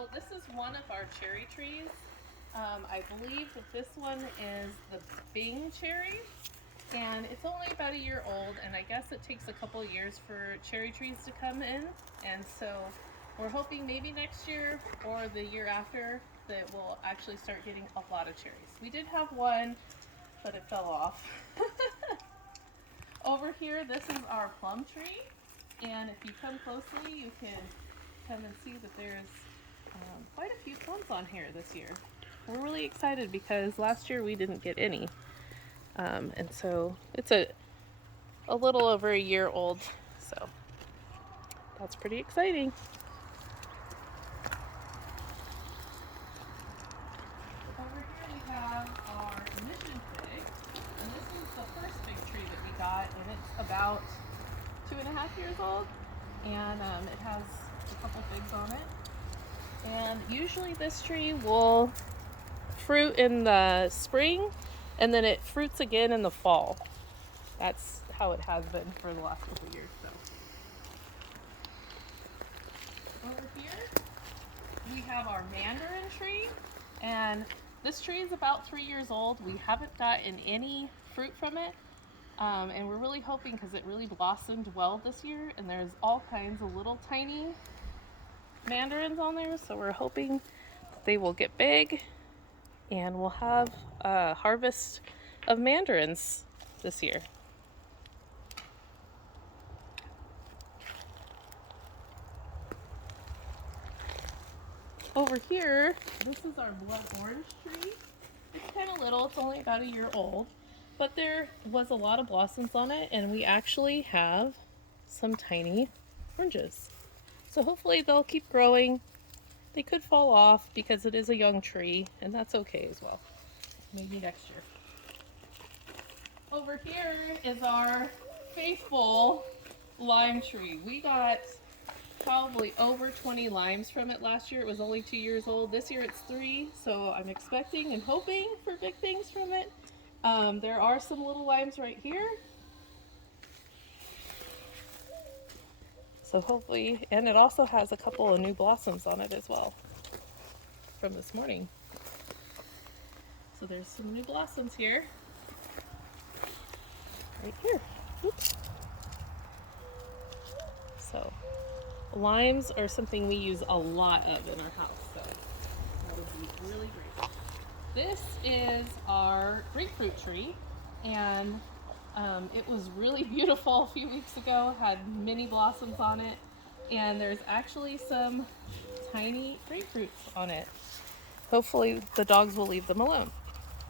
So this is one of our cherry trees. I believe that this one is the Bing cherry, and it's only about a year old, and I guess it takes a couple years for cherry trees to come in, and so we're hoping maybe next year or the year after that we'll actually start getting a lot of cherries. We did have one, but it fell off. Over here, this is our plum tree, and if you come closely, you can come and see that there's quite a few plums on here this year. We're really excited because last year we didn't get any. And so it's a little over a year old, so that's pretty exciting. Over here we have our mission fig, and this is the first big tree that we got, and it's about 2.5 years old, and it has a couple figs on it. And usually this tree will fruit in the spring, and then it fruits again in the fall. That's how it has been for the last couple of years. So over here we have our Mandarin tree, and this tree is about 3 years old. We haven't gotten any fruit from it, and we're really hoping because it really blossomed well this year, and there's all kinds of little tiny mandarins on there, so we're hoping that they will get big and we'll have a harvest of mandarins this year. Over here, this is our blood orange tree. It's kind of little, it's only about a year old, but there was a lot of blossoms on it, and we actually have some tiny oranges. So hopefully they'll keep growing. They could fall off because it is a young tree, and that's okay as well. Maybe next year. Over here is our faithful lime tree. We got probably over 20 limes from it last year. It was only 2 years old. This year it's 3, so I'm expecting and hoping for big things from it. There are some little limes right here. So hopefully, and it also has a couple of new blossoms on it as well from this morning. So there's some new blossoms here. Right here. Oops. So limes are something we use a lot of in our house, so that would be really great. This is our grapefruit tree, and it was really beautiful a few weeks ago, had many blossoms on it, and there's actually some tiny grapefruits on it. Hopefully the dogs will leave them alone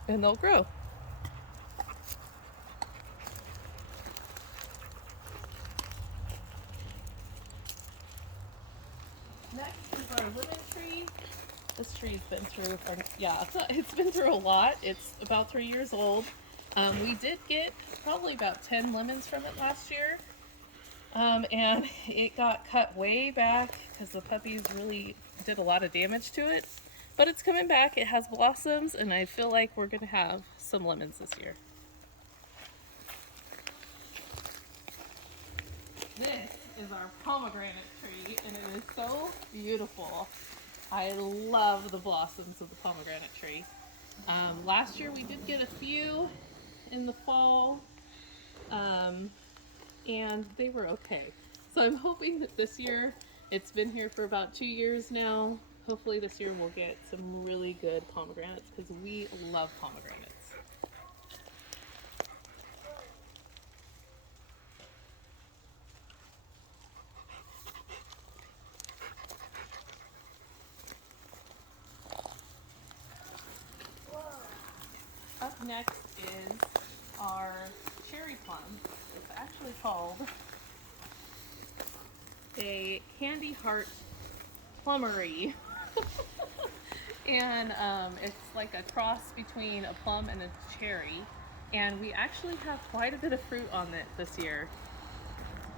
and they'll grow. Next is our lemon tree. This tree's been through, it's been through a lot. It's about 3 years old. We did get probably about 10 lemons from it last year. And it got cut way back because the puppies really did a lot of damage to it. But it's coming back. It has blossoms, and I feel like we're going to have some lemons this year. This is our pomegranate tree, and it is so beautiful. I love the blossoms of the pomegranate tree. Last year we did get a few in the fall, and they were okay. So I'm hoping that this year, it's been here for about 2 years now, hopefully this year we'll get some really good pomegranates because we love pomegranates. Up next is our cherry plum. It's actually called a candy heart plummery. And it's like a cross between a plum and a cherry. And we actually have quite a bit of fruit on it this year.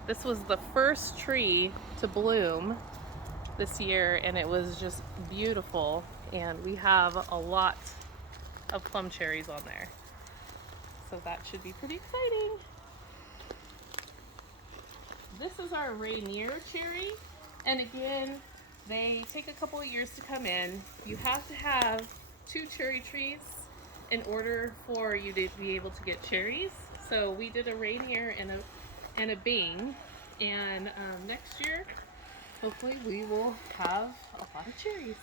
This was the first tree to bloom this year, and it was just beautiful. And we have a lot of plum cherries on there. So that should be pretty exciting. This is our Rainier cherry, and again, They take a couple of years to come in. You have to have 2 cherry trees in order for you to be able to get cherries. So we did a reindeer and a Bing, and next year hopefully we will have a lot of cherries.